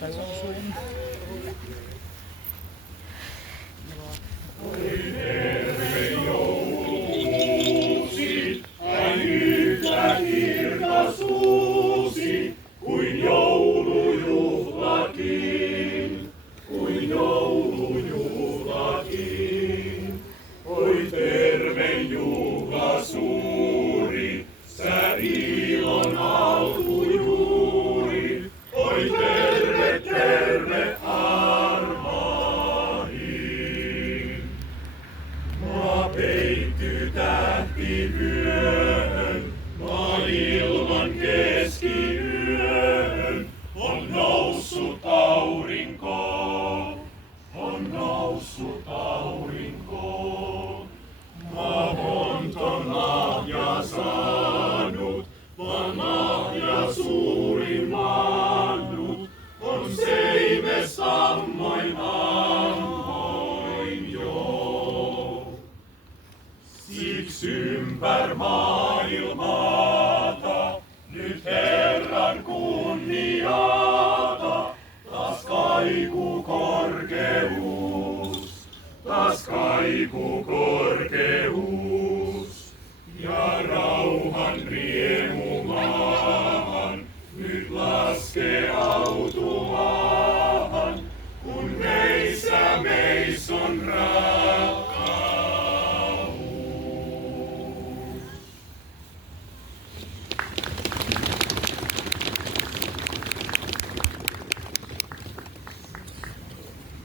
Päivänsuojana. Terve jouluusi, vain yhtä kirkas uusi, kuin joulujuhlakin, kuin joulujuhlakin. Oi terve juhla suuri, sä ilon alku juuri, oi terve, terve armahdin. Maa peittyy tähtiyöhön, maailman keskiyöhön. On noussut aurinko, on noussut aurinko. Maa on ton lahja saanut, vaan lahja suurin maannut. On seimes ammoin ammoin jo. Siksi ympär maa